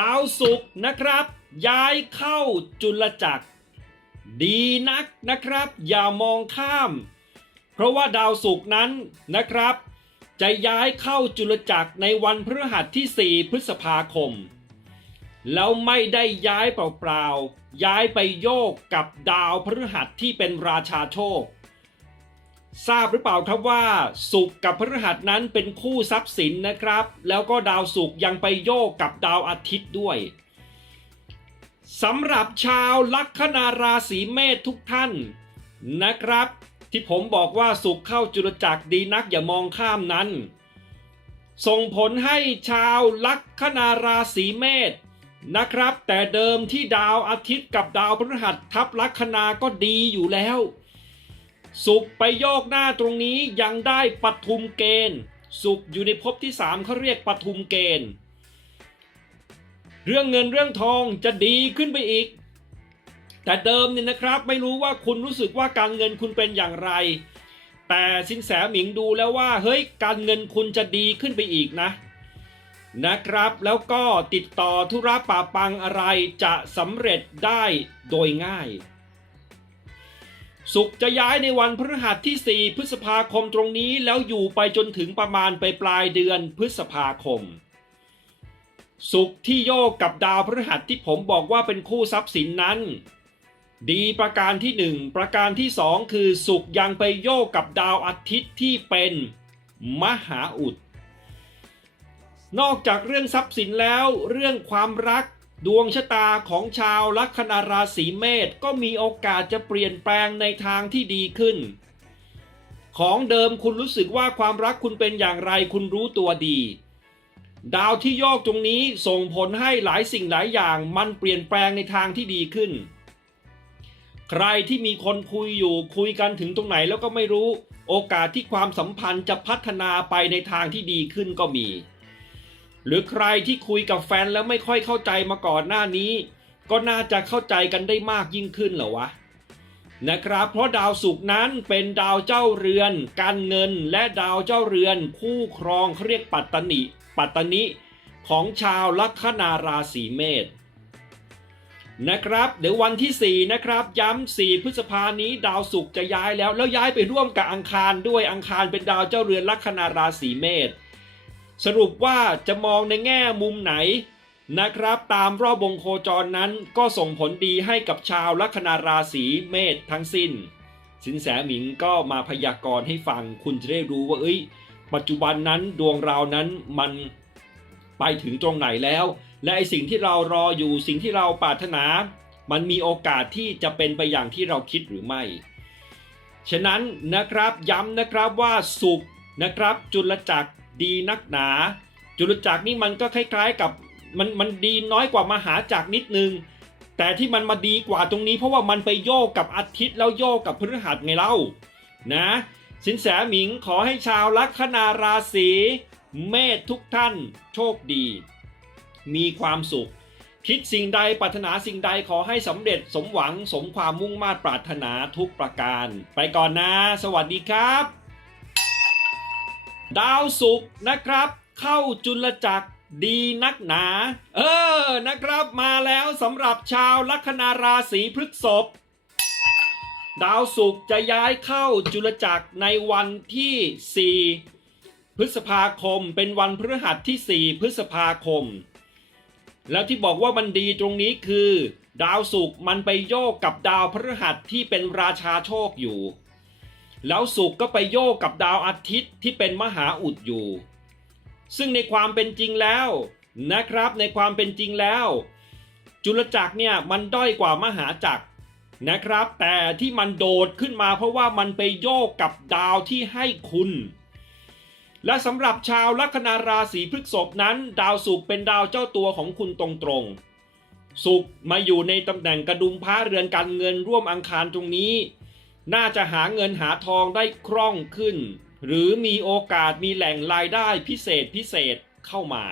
ดาวศุกร์นะครับ ย้ายเข้าจุลจักร ดีนักนะครับ อย่ามองข้าม เพราะว่าดาวศุกร์นั้นนะครับ จะย้ายเข้าจุลจักรในวันพฤหัสที่ 4 พฤษภาคม แล้วไม่ได้ย้ายเปล่าๆย้ายไปโยกกับดาวพฤหัสที่เป็นราชาโชค ทราบหรือเปล่าครับว่าศุกกับพฤหัสนั้นเป็นคู่ทรัพย์สินนะครับ แล้วก็ดาวศุกยังไปโยกกับดาวอาทิตย์ด้วยสำหรับชาวลัคนาราศีเมษทุกท่านนะครับ ที่ผมบอกว่าศุกเข้าจุลจักรดีนักอย่ามองข้ามนั้น ส่งผลให้ชาวลัคนาราศีเมษนะครับ แต่เดิมที่ดาวอาทิตย์กับดาวพฤหัสทับลัคนาก็ดีอยู่แล้ว สุขไปโยกหน้าตรงนี้ยังได้ปทุมเกณฑ์ สุขอยู่ในภพที่สามเขาเรียกปทุมเกณฑ์ เรื่องเงินเรื่องทองจะดีขึ้นไปอีก แต่เดิมเนี่ยนะครับไม่รู้ว่าคุณรู้สึกว่าการเงินคุณเป็นอย่างไร แต่สินแสหมิงดูแล้วว่าเฮ้ยการเงินคุณจะดีขึ้นไปอีกนะนะครับแล้วก็ติดต่อธุระป่าปังอะไรจะสำเร็จได้โดยง่าย สุขจะย้ายในวันพฤหัสที่ 4 พฤษภาคมตรงนี้แล้วอยู่ไปจนถึงประมาณไปปลายเดือนพฤษภาคม สุขที่โยกกับดาวพฤหัสที่ผมบอกว่าเป็นคู่ทรัพย์สินนั้น ดีประการที่ 1 ประการที่ 2 คือสุขยังไปโยกกับดาวอาทิตย์ที่เป็นมหาอุด นอกจากเรื่องทรัพย์สินแล้วเรื่องความรัก ดวงชะตาของชาวลัคนาราศีเมษก็มีโอกาสจะเปลี่ยนแปลงในทางที่ดีขึ้น ของเดิมคุณรู้สึกว่าความรักคุณเป็นอย่างไรคุณรู้ตัวดี ดาวที่โยกตรงนี้ส่งผลให้หลายสิ่งหลายอย่างมันเปลี่ยนแปลงในทางที่ดีขึ้น ใครที่มีคนคุยอยู่คุยกันถึงตรงไหนแล้วก็ไม่รู้ โอกาสที่ความสัมพันธ์จะพัฒนาไปในทางที่ดีขึ้นก็มี หรือใครที่คุยกับแฟนแล้วไม่ค่อยเข้าใจมาก่อนหน้านี้ ก็น่าจะเข้าใจกันได้มากยิ่งขึ้นเหรอวะนะครับ เพราะดาวศุกร์นั้นเป็นดาวเจ้าเรือน การเงินและดาวเจ้าเรือน คู่ครองเขาเรียกปัตตนิปัตตนิของชาวลัคนาราศีเมษนะครับเดี๋ยววันที่ 4 นะครับ ย้ำ4พฤษภานี้ดาวศุกร์จะย้ายแล้ว แล้วย้ายไปร่วมกับอังคารด้วยอังคารเป็นดาวเจ้าเรือนลัคนาราศีเมษ สรุปว่าจะมองในแง่มุมไหนนะครับ ตามรอบวงโคจรนั้นก็ส่งผลดีให้กับชาวลัคนาราศีเมษทั้งสิ้น สินแสหมิงก็มาพยากรณ์ให้ฟังคุณจะได้รู้ว่าเอ้ย ปัจจุบันนั้นดวงเรานั้นมันไปถึงตรงไหนแล้ว และไอสิ่งที่เรารออยู่สิ่งที่เราปรารถนา มันมีโอกาสที่จะเป็นไปอย่างที่เราคิดหรือไม่ ฉะนั้นนะครับย้ำนะครับว่าสุขนะครับจุลจักร ดีนักหนา จุลจักรนี่มันก็คล้ายๆกับมันมันดีน้อยกว่ามหาจักรนิดนึง แต่ที่มันมาดีกว่าตรงนี้เพราะว่ามันไปโยกกับอาทิตย์แล้วโยกกับพฤหัสไงเล่านะสินแสหมิงขอให้ชาวลัคนาราศีเมษทุกท่านโชคดี มีความสุข คิดสิ่งใดปรารถนาสิ่งใดขอให้สำเร็จสมหวังสมความมุ่งมา่ปรารถนาทุกประการ ไปก่อนนะ สวัสดีครับ ดาวศุกร์นะครับ เข้าจุลจักรดีนักหนา เออนะครับมาแล้วสำหรับชาวลัคนาราศีพฤษภดาวศุกร์จะย้ายเข้าจุลจักรในวันที่ 4 พฤษภาคมเป็นวันพฤหัสที่ 4 พฤษภาคม แล้วที่บอกว่ามันดีตรงนี้คือ ดาวศุกร์มันไปโยกกับดาวพฤหัสที่เป็นราชาโชคอยู่ แล้วศุกก็ไปโยกกับดาวอาทิตย์ที่เป็นมหาอุดอยู่ ซึ่งในความเป็นจริงแล้วนะครับในความเป็นจริงแล้ว จุลจักรเนี่ยมันด้อยกว่ามหาจักรนะครับ แต่ที่มันโดดขึ้นมาเพราะว่ามันไปโยกกับดาวที่ให้คุณ และสำหรับชาวลัคนาราศีพฤษภนั้น ดาวศุกเป็นดาวเจ้าตัวของคุณตรงๆศุกมาอยู่ในตำแหน่งกระดุมพระเรือนการเงินร่วมอังคารตรงนี้ น่าจะหาเงินหาทองได้คล่องขึ้น หรือมีโอกาสมีแหล่งรายได้พิเศษพิเศษเข้ามา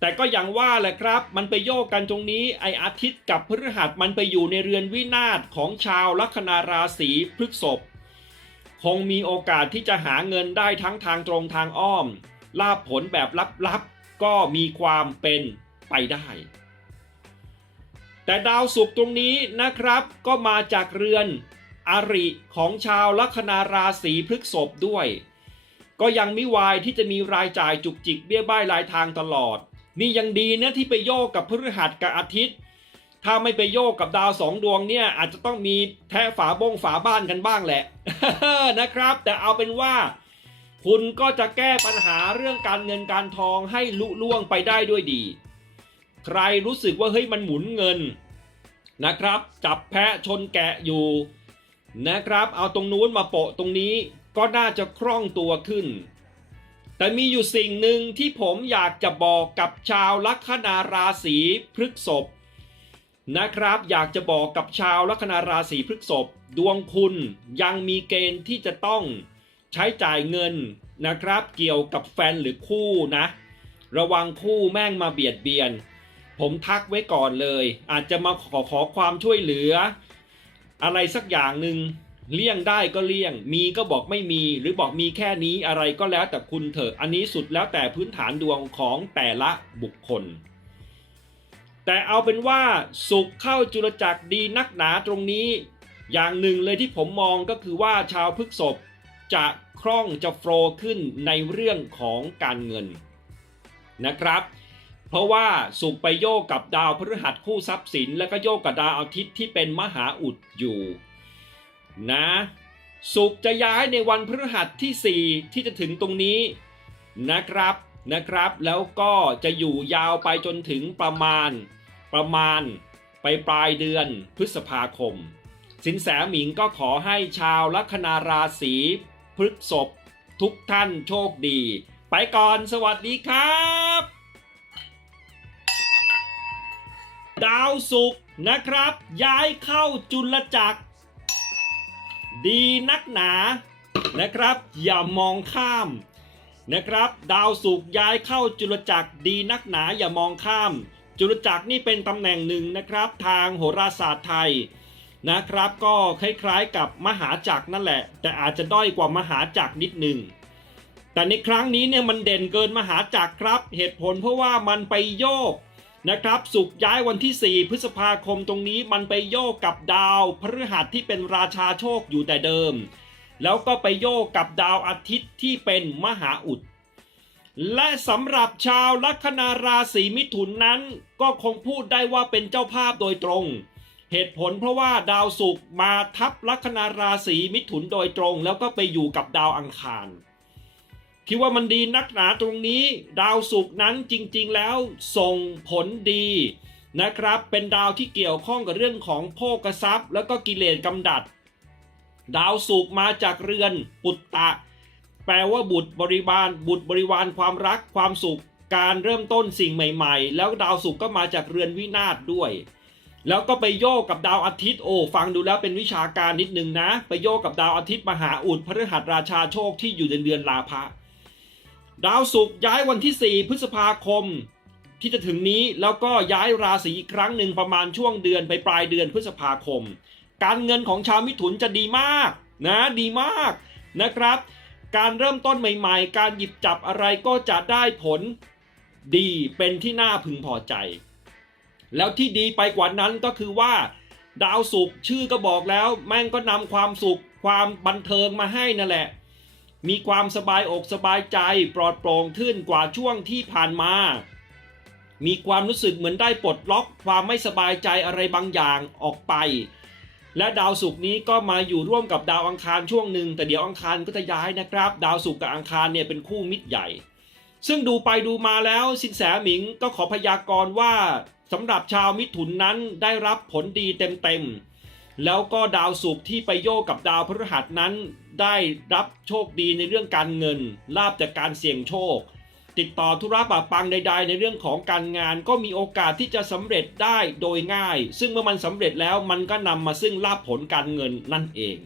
แต่ก็อย่างว่าแหละครับ มันไปโยกกันตรงนี้ไออาทิตย์กับพฤหัสมันไปอยู่ในเรือนวินาศของชาวลัคนาราศีพฤกษภคงมีโอกาสที่จะหาเงินได้ทั้งทางตรงทางอ้อม ลาบผลแบบลับๆก็มีความเป็นไปได้ แต่ดาวศุกร์ตรงนี้นะครับก็มาจากเรือนอริของชาวลัคนาราศีพฤกษภด้วย ก็ยังไม่วายที่จะมีรายจ่ายจุกจิกเบี้ยบ้ายรายทางตลอด นี่ยังดีนะที่ไปโยกกับพฤหัสกับอาทิตย์ ถ้าไม่ไปโยกกับดาวสองดวงเนี่ยอาจจะต้องมีแทะฝาบงฝาบ้านกันบ้างแหละนะครับ แต่เอาเป็นว่า คุณก็จะแก้ปัญหาเรื่องการเงินการทองให้ลุล่วงไปได้ด้วยดี ใครรู้สึกว่าเฮ้ยมันหมุนเงินนะครับ จับแพะชนแกะอยู่นะครับ เอาตรงนู้นมาโปะตรงนี้ก็น่าจะคล่องตัวขึ้น แต่มีอยู่สิ่งหนึ่งที่ผมอยากจะบอกกับชาวลัคนาราศีพฤกษภนะครับ อยากจะบอกกับชาวลัคนาราศีพฤกษภดวงคุณยังมีเกณฑ์ที่จะต้องใช้จ่ายเงินนะครับ เกี่ยวกับแฟนหรือคู่นะ ระวังคู่แม่งมาเบียดเบียน ผมทักไว้ก่อนเลย อาจจะมาขอขอความช่วยเหลือ อะไรสักอย่างหนึ่งเลี่ยงได้ก็เลี่ยง มีก็บอกไม่มี หรือบอกมีแค่นี้อะไรก็แล้วแต่คุณเถอะ อันนี้สุดแล้วแต่พื้นฐานดวงของแต่ละบุคคล แต่เอาเป็นว่าสุขเข้าจุลจักรดีนักหนาตรงนี้ อย่างหนึ่งเลยที่ผมมองก็คือว่าชาวพฤกษภจะคล่องจะโฟลขึ้นในเรื่องของการเงินนะครับ เพราะว่าสุขไปโยกกับดาวพฤหัสคู่ทรัพย์สิน แล้วก็โยกกับดาวอาทิตย์ที่เป็นมหาอุดอยู่นะสุขจะย้ายในวันพฤหัสที่ 4 ที่จะถึงตรงนี้นะครับนะครับ แล้วก็จะอยู่ยาวไปจนถึงประมาณประมาณไปปลายเดือนพฤษภาคม สินแสหมิงก็ขอให้ชาวลัคนาราศีพฤษภทุกท่านโชคดี ไปก่อนสวัสดีครับ ดาวศุกร์นะครับ ย้ายเข้าจุลจักร ดีนักหนานะครับ อย่ามองข้ามนะครับ ดาวศุกร์ย้ายเข้าจุลจักรดีนักหนาอย่ามองข้าม จุลจักรนี่เป็นตำแหน่งหนึ่งนะครับ ทางโหราศาสตร์ไทยนะครับ ก็คล้ายๆกับมหาจักรนั่นแหละ แต่อาจจะด้อยกว่ามหาจักรนิดหนึ่งแต่ในครั้งนี้เนี่ยมันเด่นเกินมหาจักรครับ เหตุผลเพราะว่ามันไปโยก นะครับ สุกย้ายวันที่ 4 พฤษภาคมตรงนี้มันไปโยกกับดาวพฤหัสที่เป็นราชาโชคอยู่แต่เดิม แล้วก็ไปโยกกับดาวอาทิตย์ที่เป็นมหาอุด และสำหรับชาวลัคนาราศีมิถุนนั้น ก็คงพูดได้ว่าเป็นเจ้าภาพโดยตรง เหตุผลเพราะว่าดาวศุกร์มาทับลัคนาราศีมิถุนโดยตรง แล้วก็ไปอยู่กับดาวอังคาร คิดว่ามันดีนักหนาตรงนี้ ดาวศุกร์นั้นจริงๆ แล้วส่งผลดีนะครับ เป็นดาวที่เกี่ยวข้องกับเรื่องของโภกทรัพย์ แล้วก็กิเลสกำดัด ดาวศุกร์มาจากเรือนปุตตะ แปลว่าบุตรบริบาล บุตรบริวารความรักความสุข การเริ่มต้นสิ่งใหม่ๆ แล้วดาวศุกร์ก็มาจากเรือนวินาศด้วย แล้วก็ไปโยกกับดาวอาทิตย์โอ้ฟังดูแล้วเป็นวิชาการนิดนึงนะ ไปโยกกับดาวอาทิตย์มหาอุดพฤหัสราชาโชคที่อยู่ในเดือนลาภะ ดาวศุกร์ย้ายวันที่ 4 พฤษภาคม ที่จะถึงนี้แล้วก็ย้ายราศีอีกครั้งหนึ่งประมาณช่วงเดือนไปปลายเดือนพฤษภาคม การเงินของชาวมิถุนจะดีมากนะดีมากนะครับ การเริ่มต้นใหม่ๆ การหยิบจับอะไรก็จะได้ผลดีเป็นที่น่าพึงพอใจ แล้วที่ดีไปกว่านั้นก็คือว่า ดาวศุกร์ชื่อก็บอกแล้ว แม่งก็นำความสุขความบันเทิงมาให้นั่นแหละ มีความสบายอกสบายใจปลอดโปร่งขึ้นกว่าช่วงที่ผ่านมา มีความรู้สึกเหมือนได้ปลดล็อกความไม่สบายใจอะไรบางอย่างออกไป และดาวศุกร์นี้ก็มาอยู่ร่วมกับดาวอังคารช่วงหนึ่งแต่เดี๋ยวอังคารก็จะย้ายนะครับ ดาวศุกร์กับอังคารเนี่ยเป็นคู่มิตรใหญ่ ซึ่งดูไปดูมาแล้วสินแสหมิงก็ขอพยากรณ์ว่าสำหรับชาวมิถุนนั้นได้รับผลดีเต็มๆ แล้วก็ดาวศุกร์ที่ไปโยกกับดาวพฤหัสนั้น ได้รับโชคดีในเรื่องการเงิน ลาบจากการเสี่ยงโชค ติดต่อธุระปะปังใด ๆ ในเรื่องของการงาน ก็มีโอกาสที่จะสำเร็จได้โดยง่าย ซึ่งเมื่อมันสำเร็จแล้วมันก็นำมาซึ่งลาบผลการเงินนั่นเอง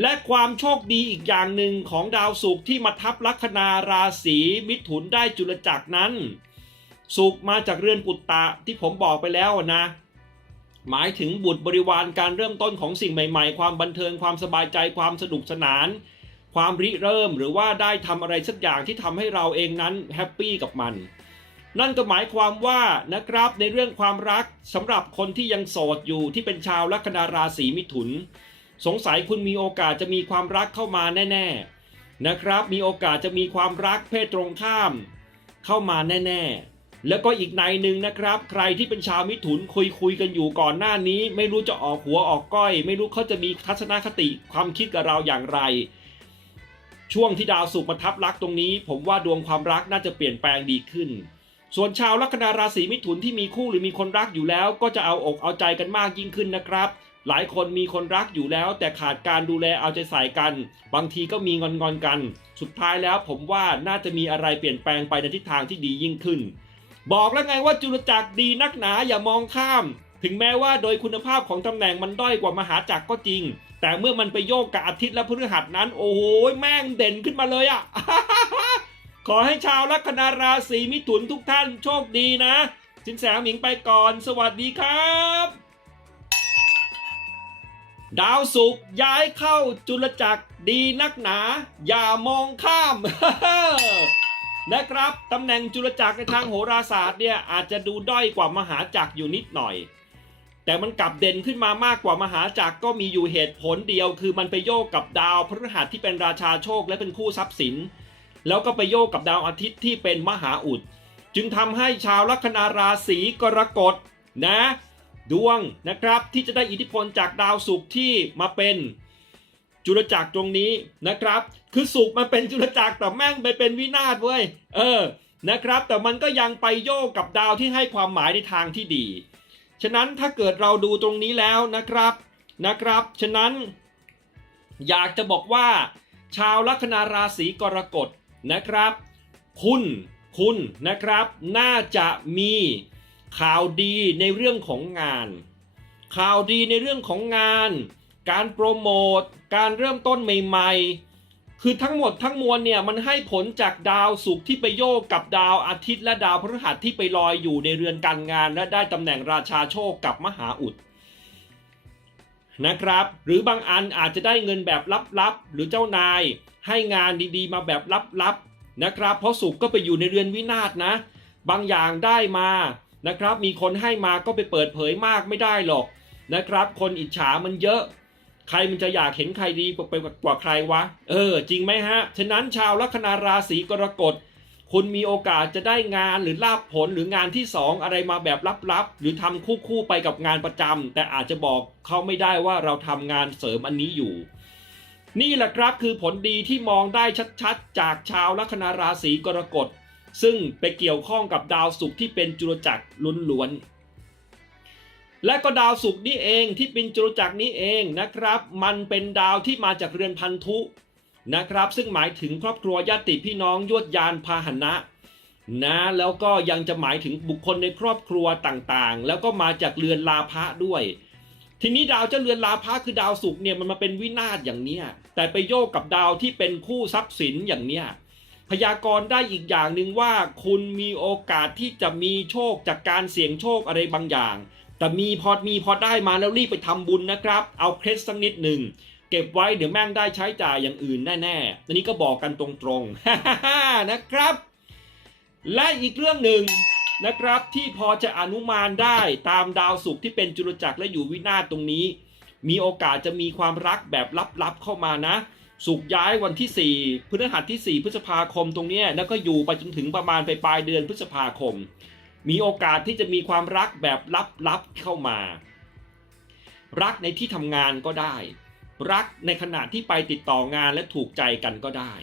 และความโชคดีอีกอย่างหนึ่งของดาวศุกร์ที่มาทับลัคนาราศีมิถุนได้จุลจักรนั้นสุขมาจากเรือนปุตตะที่ผมบอกไปแล้วนะ หมายถึงบุตรบริวารการเริ่มต้นของสิ่งใหม่ ๆ ความบันเทิงความสบายใจความสนุกสนาน ความริเริ่มหรือว่าได้ทำอะไรสักอย่างที่ทำให้เราเองนั้นแฮปปี้กับมัน นั่นก็หมายความว่านะครับในเรื่องความรักสำหรับคนที่ยังโสดอยู่ที่เป็นชาวลัคนาราศีมิถุน สงสัยคุณมีโอกาสจะมีความรักเข้ามาแน่ ๆนะครับ มีโอกาสจะมีความรักเพศตรงข้าม เข้ามาแน่ ๆ แล้วก็อีกในหนึ่งนะครับ ใครที่เป็นชาวมิถุนคุยคุยกันอยู่ก่อนหน้านี้ ไม่รู้จะออกหัวออกก้อย ไม่รู้เขาจะมีทัศนคติความคิดกับเราอย่างไร ช่วงที่ดาวสุกมาทับลักตรงนี้ ผมว่าดวงความรักน่าจะเปลี่ยนแปลงดีขึ้น ส่วนชาวลัคนาราศีมิถุนที่มีคู่หรือมีคนรักอยู่แล้ว ก็จะเอาอกเอาใจกันมากยิ่งขึ้นนะครับ หลายคนมีคนรักอยู่แล้ว แต่ขาดการดูแลเอาใจใส่กัน บางทีก็มีงอนงอนกัน สุดท้ายแล้วผมว่าน่าจะมีอะไรเปลี่ยนแปลงไปในทิศทางที่ดียิ่งขึ้น บอกแล้วไงว่าจุลจักรดีนักหนาอย่ามองข้าม ถึงแม้ว่าโดยคุณภาพของตำแหน่งมันด้อยกว่ามหาจักรก็จริง แต่เมื่อมันไปโยกกับอาทิตย์และพฤหัสนั้น โอ้โหแม่งเด่นขึ้นมาเลยอะขอให้ชาวลัคนาราศีมิถุนทุกท่านโชคดีนะ สินแสหมิงไปก่อน สวัสดีครับ ดาวศุกร์ย้ายเข้าจุลจักรดีนักหนา อย่ามองข้าม นะครับตำแหน่งจุลจักรในทางโหราศาสตร์เนี่ยอาจจะดูด้อยกว่ามหาจักรอยู่นิดหน่อย แต่มันกลับเด่นขึ้นมามากกว่ามหาจักรก็มีอยู่เหตุผลเดียว คือมันไปโยกกับดาวพฤหัสที่เป็นราชาโชคและเป็นคู่ทรัพย์สิน แล้วก็ไปโยกกับดาวอาทิตย์ที่เป็นมหาอุด จึงทำให้ชาวลัคนาราศีกรกฎนะ ดวงนะครับที่จะได้อิทธิพลจากดาวศุกร์ที่มาเป็น จุลจักรตรงนี้นะครับ คือศุกมันเป็นจุลจักรแต่แม่งไปเป็นวินาศเว้ยเออนะครับ แต่มันก็ยังไปโยกกับดาวที่ให้ความหมายในทางที่ดี ฉะนั้นถ้าเกิดเราดูตรงนี้แล้วนะครับนะครับ ฉะนั้น อยากจะบอกว่า ชาวลัคนาราศีกรกฎนะครับ คุณคุณนะครับ น่าจะมีข่าวดีในเรื่องของงาน ข่าวดีในเรื่องของงาน การโปรโมทการเริ่มต้นใหม่ๆ คือทั้งหมดทั้งมวลเนี่ยมันให้ผลจากดาวศุกร์ที่ไปโยกกับดาวอาทิตย์และดาวพฤหัสที่ไปลอยอยู่ในเรือนการงาน และได้ตำแหน่งราชาโชคกับมหาอุดนะครับ หรือบางอันอาจจะได้เงินแบบลับๆ หรือเจ้านายให้งานดีๆ มาแบบลับๆนะครับ เพราะสุขก็ไปอยู่ในเรือนวินาศนะ บางอย่างได้มานะครับ มีคนให้มาก็ไปเปิดเผยมากไม่ได้หรอกนะครับ คนอิจฉามันเยอะ ใครมันจะอยากเห็นใครดีกว่าไปกว่าใครวะ เออ จริงไหมฮะ ฉะนั้นชาวลัคนาราศีกรกฎคุณมีโอกาสจะได้งานหรือลาบผลหรืองานที่สองอะไรมาแบบลับๆ หรือทำคู่ๆไปกับงานประจำแต่อาจจะบอกเขาไม่ได้ว่าเราทำงานเสริมอันนี้อยู่ นี่แหละครับคือผลดีที่มองได้ชัดๆ จากชาวลัคนาราศีกรกฎซึ่งไปเกี่ยวข้องกับดาวศุกร์ที่เป็นจุลจักรล้วนๆ และก็ดาวศุกร์นี่เองที่เป็นจุลจักรนี้เองนะครับ มันเป็นดาวที่มาจากเรือนพันธุนะครับ ซึ่งหมายถึงครอบครัวญาติพี่น้องยวดยานพาหนะนะแล้วก็ยังจะหมายถึงบุคคลในครอบครัวต่างๆ แล้วก็มาจากเรือนลาภะด้วย ทีนี้ดาวเจ้าเรือนลาภะคือดาวศุกร์เนี่ยมันมาเป็นวินาศอย่างเนี้ยแต่ไปโยกกับดาวที่เป็นคู่ทรัพย์สินอย่างเนี้ยพยากรณ์ได้อีกอย่างหนึ่งว่า คุณมีโอกาสที่จะมีโชคจากการเสี่ยงโชคอะไรบางอย่าง แต่มีพอมีพอได้มาแล้วรีบไปทำบุญนะครับ เอาเคล็ดสักนิดหนึ่งเก็บไว้เดี๋ยวแม่งได้ใช้จ่ายอย่างอื่นแน่ๆอันนี้ก็บอกกันตรงๆนะครับ และอีกเรื่องหนึ่งนะครับที่พอจะอนุมานได้ตามดาวศุกร์ที่เป็นจุลจักรและอยู่วินาศตรงนี้ มีโอกาสจะมีความรักแบบลับๆเข้ามานะ สุกร์ย้ายวันที่ 4 พฤหัสที่ 4 พฤษภาคมตรงเนี้ยแล้วก็อยู่ไปจนถึงประมาณไปปลายเดือนพฤษภาคม มีโอกาสที่จะมีความรักแบบลับๆเข้ามา รักในที่ทำงานก็ได้ รักในขณะที่ไปติดต่องานและถูกใจกันก็ได้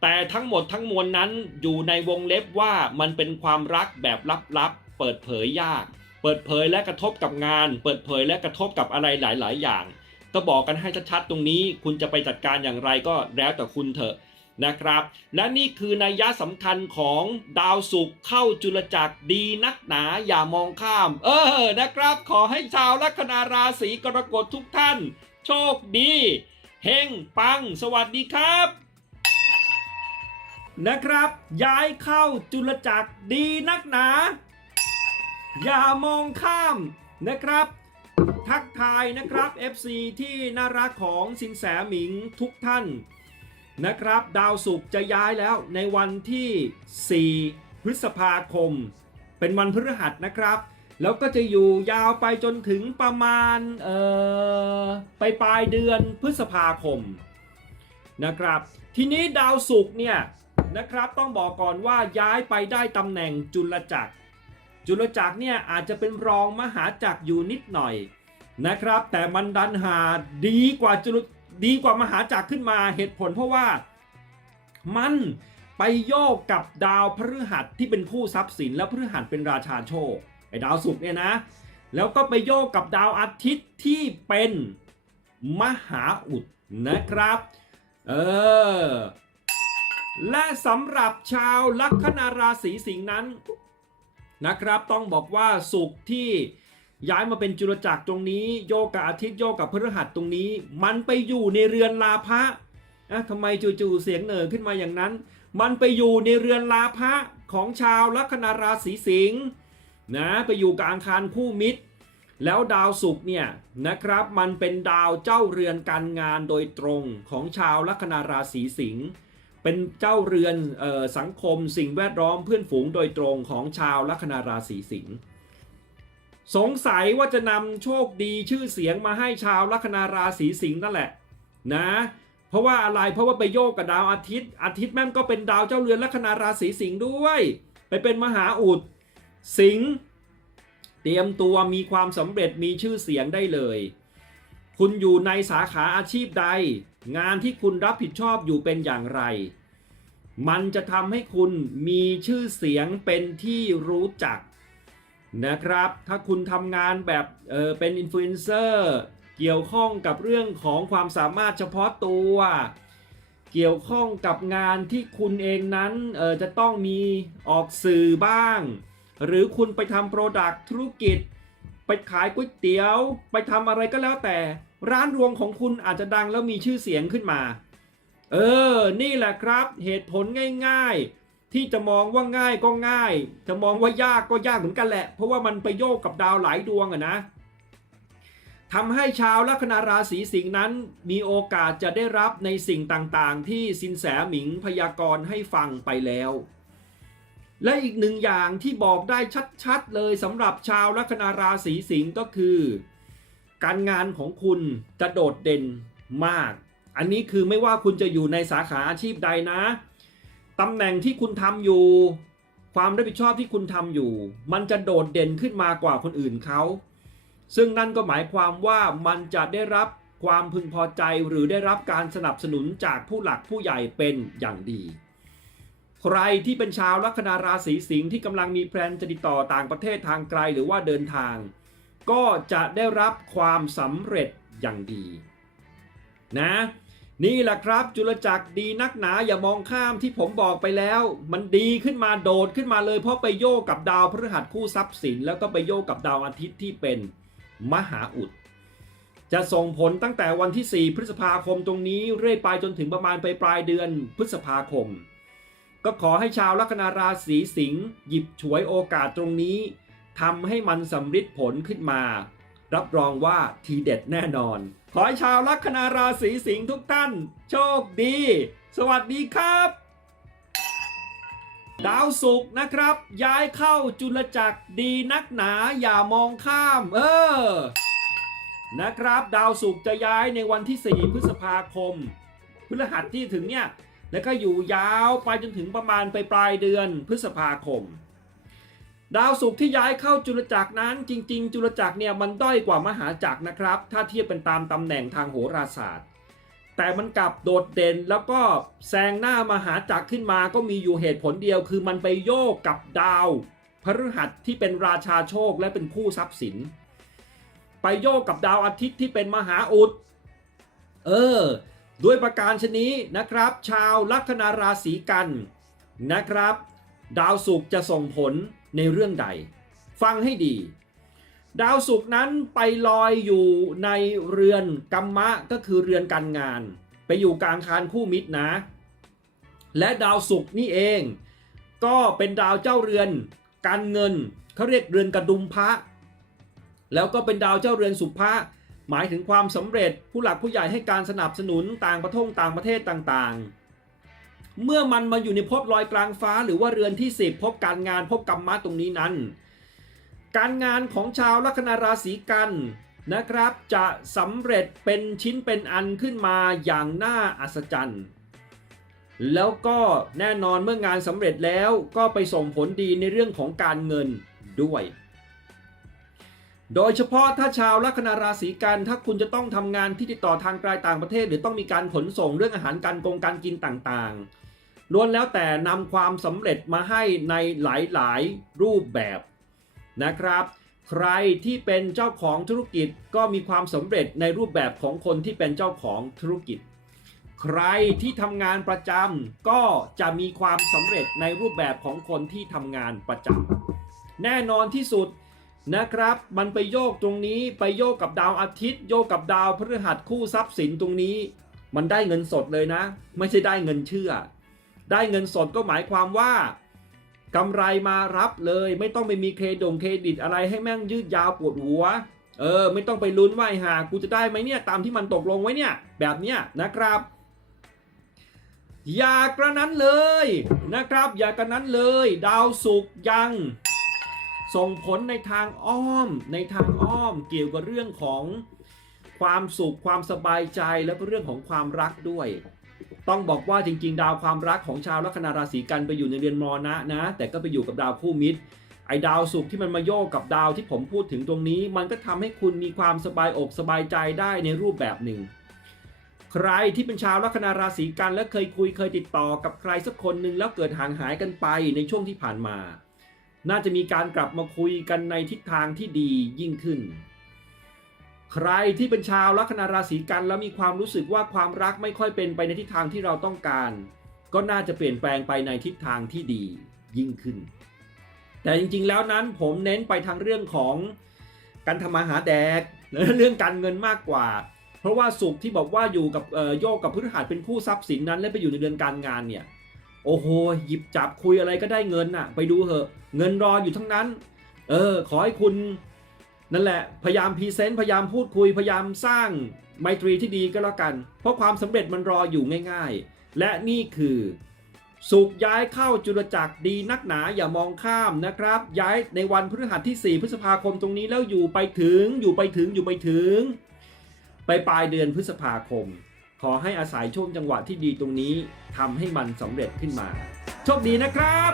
แต่ทั้งหมดทั้งมวลนั้นอยู่ในวงเล็บว่ามันเป็นความรักแบบลับๆเปิดเผยยาก เปิดเผยและกระทบกับงาน เปิดเผยและกระทบกับอะไรหลาย ๆ อย่างก็บอกกันให้ชัดๆตรงนี้ คุณจะไปจัดการอย่างไรก็แล้วแต่คุณเถอะ นะครับ และนี่คือนัยยะสำคัญของดาวศุกร์เข้าจุลจักรดีนักหนาอย่ามองข้าม เออนะครับ ขอให้ชาวลัคนาราศีกรกฎทุกท่าน โชคดีเฮงปัง สวัสดีครับนะครับ ย้ายเข้าจุลจักรดีนักหนา อย่ามองข้ามนะครับ ทักทายนะครับ FC ที่น่ารักของสินแสหมิงทุกท่าน นะครับ ดาวศุกร์จะย้ายแล้วในวันที่ 4 พฤษภาคม เป็นวันพฤหัสนะครับ แล้วก็จะอยู่ยาวไปจนถึงประมาณเอ่อไปปลายเดือนพฤษภาคมนะครับ ทีนี้ดาวศุกร์เนี่ยนะครับต้องบอกก่อนว่าย้ายไปได้ตำแหน่งจุลจักร จุลจักรเนี่ยอาจจะเป็นรองมหาจักรอยู่นิดหน่อยนะครับ แต่มันดันหาดีกว่าจุล ดีกว่ามหาจักรขึ้นมาเหตุผลเพราะว่ามันไปโยกกับดาวพฤหัสที่เป็นคู่ทรัพย์สิน แล้วพฤหัสเป็นราชาโชคไอ้ดาวศุกร์เนี่ยนะ แล้วก็ไปโยกกับดาวอาทิตย์ที่เป็นมหาอุดนะครับ เออ และสำหรับชาวลัคนาราศีสิงห์นั้นนะครับ ต้องบอกว่าสุขที่ ย้ายมาเป็นจุลจักรตรงนี้ โยกกับอาทิตย์โยกกับพฤหัสตรงนี้ มันไปอยู่ในเรือนลาภะอะทำไมจู่ๆเสียงเหน่อขึ้นมาอย่างนั้น มันไปอยู่ในเรือนลาภะของชาวลัคนาราศีสิงห์นะไปอยู่กับอังคารคู่มิตร แล้วดาวศุกร์เนี่ยนะครับมันเป็นดาวเจ้าเรือนการงานโดยตรงของชาวลัคนาราศีสิงห์เป็นเจ้าเรือนออสังคมสิ่งแวดล้อมเพื่อนฝูงโดยตรงของชาวลัคนาราศีสิงห์ สงสัยว่าจะนำโชคดีชื่อเสียงมาให้ชาวลัคนาราศีสิงห์นั่นแหละนะเพราะว่าอะไรเพราะว่าไปโยกกับดาวอาทิตย์ อาทิตย์แม่งก็เป็นดาวเจ้าเรือนลัคนาราศีสิงห์ด้วย ไปเป็นมหาอุดสิงห์เตรียมตัวมีความสำเร็จมีชื่อเสียงได้เลย คุณอยู่ในสาขาอาชีพใด งานที่คุณรับผิดชอบอยู่เป็นอย่างไร มันจะทำให้คุณมีชื่อเสียงเป็นที่รู้จัก นะครับ ถ้าคุณทำงานแบบเออเป็นอินฟลูเอนเซอร์เกี่ยวข้องกับเรื่องของความสามารถเฉพาะตัว เกี่ยวข้องกับงานที่คุณเองนั้นเออจะต้องมีออกสื่อบ้าง หรือคุณไปทำโปรดักต์ธุรกิจ ไปขายก๋วยเตี๋ยว ไปทำอะไรก็แล้วแต่ ร้านรวงของคุณอาจจะดังแล้วมีชื่อเสียงขึ้นมา เออ นี่แหละครับเหตุผลง่าย ๆ ที่จะมองว่าง่ายก็ง่าย จะมองว่ายากก็ยากเหมือนกันแหละ เพราะว่ามันไปโยกกับดาวหลายดวงอะนะทำให้ชาวลัคนาราศีสิงห์นั้นมีโอกาสจะได้รับในสิ่งต่างๆ ที่สินแสหมิงพยากรณ์ให้ฟังไปแล้ว และอีกหนึ่งอย่างที่บอกได้ชัดๆเลยสำหรับชาวลัคนาราศีสิงห์ก็คือ การงานของคุณจะโดดเด่นมาก อันนี้คือไม่ว่าคุณจะอยู่ในสาขาอาชีพใดนะ ตำแหน่งที่คุณทำอยู่ ความรับผิดชอบที่คุณทำอยู่ มันจะโดดเด่นขึ้นมากว่าคนอื่นเขา ซึ่งนั่นก็หมายความว่ามันจะได้รับความพึงพอใจหรือได้รับการสนับสนุนจากผู้หลักผู้ใหญ่เป็นอย่างดี ใครที่เป็นชาวลัคนาราศีสิงห์ที่กำลังมีแพลนจะติดต่อต่างประเทศทางไกลหรือว่าเดินทาง ก็จะได้รับความสำเร็จอย่างดี นะ นี่แหละครับจุลจักรดีนักหนาอย่ามองข้ามที่ผมบอกไปแล้ว มันดีขึ้นมาโดดขึ้นมาเลยเพราะไปโยกกับดาวพฤหัสคู่ทรัพย์สิน แล้วก็ไปโยกกับดาวอาทิตย์ที่เป็นมหาอุด จะส่งผลตั้งแต่วันที่ 4 พฤษภาคมตรงนี้เรื่อยไปจนถึงประมาณไปปลายเดือนพฤษภาคม ก็ขอให้ชาวลัคนาราศีสิงห์หยิบฉวยโอกาสตรงนี้ทำให้มันสำฤทธิ์ผลขึ้นมา รับรองว่าทีเด็ดแน่นอน ขอให้ชาวลัคนาราศีสิงห์ทุกท่าน โชคดี สวัสดีครับ ดาวศุกร์นะครับ ย้ายเข้าจุลจักรดีนักหนาอย่ามองข้าม เออ นะครับ ดาวศุกร์จะย้ายในวันที่ 4 พฤษภาคม พฤหัสที่ถึงเนี่ย แล้วก็อยู่ยาวไปจนถึงประมาณไปปลายเดือนพฤษภาคม ดาวศุกร์ที่ย้ายเข้าจุลจักรนั้น จริง ๆ จุลจักรเนี่ยมันด้อยกว่ามหาจักรนะครับ ถ้าเทียบเป็นตามตำแหน่งทางโหราศาสตร์ แต่มันกลับโดดเด่นแล้วก็แซงหน้ามหาจักรขึ้นมาก็มีอยู่เหตุผลเดียว คือมันไปโยกกับดาวพฤหัสที่เป็นราชาโชคและเป็นคู่ทรัพย์สิน ไปโยกกับดาวอาทิตย์ที่เป็นมหาอุดเออ ด้วยประการชนี้นะครับ ชาวลัคนาราศีกันนะครับ ดาวศุกร์จะส่งผล ในเรื่องใด ฟังให้ดี ดาวศุกร์นั้นไปลอยอยู่ในเรือนกัมมะก็คือเรือนการงาน ไปอยู่กลางคารคู่มิตรนะ และดาวศุกร์นี่เอง ก็เป็นดาวเจ้าเรือนการเงินเขาเรียกเรือนกระดุมพระแล้วก็เป็นดาวเจ้าเรือนสุภะหมายถึงความสำเร็จผู้หลักผู้ใหญ่ให้การสนับสนุนต่างประทศต่างประเทศต่าง เมื่อมันมาอยู่ในภพลอยกลางฟ้า หรือว่าเรือนที่ 10พบการงานพบกรรมะตรงนี้นั้น การงานของชาวลัคนาราศีกันนะครับจะสำเร็จเป็นชิ้นเป็นอันขึ้นมาอย่างน่าอัศจรรย์ แล้วก็แน่นอนเมื่องานสำเร็จแล้วก็ไปส่งผลดีในเรื่องของการเงินด้วย โดยเฉพาะถ้าชาวลัคนาราศีกันถ้าคุณจะต้องทำงานที่ติดต่อทางไกลต่างประเทศ หรือต้องมีการขนส่งเรื่องอาหารการกงการกินต่างๆ ล้วนแล้วแต่นำความสำเร็จมาให้ในหลายๆ รูปแบบนะครับ ใครที่เป็นเจ้าของธุรกิจก็มีความสำเร็จในรูปแบบของคนที่เป็นเจ้าของธุรกิจ ใครที่ทำงานประจำก็จะมีความสำเร็จในรูปแบบของคนที่ทำงานประจำแน่นอนที่สุดนะครับ มันไปโยกตรงนี้ไปโยกกับดาวอาทิตย์ โยกกับดาวพฤหัสคู่ทรัพย์สินตรงนี้ มันได้เงินสดเลยนะ ไม่ใช่ได้เงินเชื่อ ได้เงินสดก็หมายความว่ากำไรมารับเลยไม่ต้องไปมีเครดงเครดิตอะไรให้แม่งยืดยาวปวดหัว เออ ไม่ต้องไปลุ้นว่าไอ้หากูจะได้ไหมเนี่ยตามที่มันตกลงไว้เนี่ย แบบเนี้ยนะครับ อย่ากระนั้นเลยนะครับ อย่ากระนั้นเลย ดาวศุกยัง ส่งผลในทางอ้อม ในทางอ้อมเกี่ยวกับเรื่องของความสุขความสบายใจแล้วก็เรื่องของความรักด้วย ต้องบอกว่าจริง ๆ ดาวความรักของชาวลัคนาราศีกันไปอยู่ในเรือนมรณะนะ แต่ก็ไปอยู่กับดาวคู่มิตร ไอ้ดาวศุกร์ที่มันมาโยกกับดาวที่ผมพูดถึงตรงนี้ มันก็ทำให้คุณมีความสบายอกสบายใจได้ในรูปแบบหนึ่ง ใครที่เป็นชาวลัคนาราศีกันและเคยคุยเคยติดต่อกับใครสักคนหนึ่งแล้วเกิดห่างหายกันไปในช่วงที่ผ่านมา น่าจะมีการกลับมาคุยกันในทิศทางที่ดียิ่งขึ้น ใครที่เป็นชาวลัคนาราศีกัน แล้วมีความรู้สึกว่าความรักไม่ค่อยเป็นไปในทิศทางที่เราต้องการ ก็น่าจะเปลี่ยนแปลงไปในทิศทางที่ดียิ่งขึ้น แต่จริงๆแล้วนั้นผมเน้นไปทางเรื่องของการทำมาหาแดกและเรื่องการเงินมากกว่า เพราะว่าสุขที่บอกว่าอยู่กับย่อโยกกับพฤหัสเป็นคู่ทรัพย์สินนั้น และไปอยู่ในเดือนการงานเนี่ยโอ้โหหยิบจับคุยอะไรก็ได้เงินน่ะ ไปดูเถอะเงินรออยู่ทั้งนั้น เออ ขอให้คุณ นั่นแหละพยายามพรีเซนต์พยายามพูดคุยพยายามสร้างไมตรีที่ดีก็แล้วกัน เพราะความสำเร็จมันรออยู่ง่าย ๆ และนี่คือ สุกย้ายเข้าจุลจักรดีนักหนาอย่ามองข้ามนะครับ ย้ายในวันพฤหัสที่ 4 พฤษภาคมตรงนี้แล้วอยู่ไปถึงอยู่ไปถึงอยู่ไปถึง ไปปลายเดือนพฤษภาคม ขอให้อาศัยช่วงจังหวะที่ดีตรงนี้ทำให้มันสำเร็จขึ้นมา โชคดีนะครับ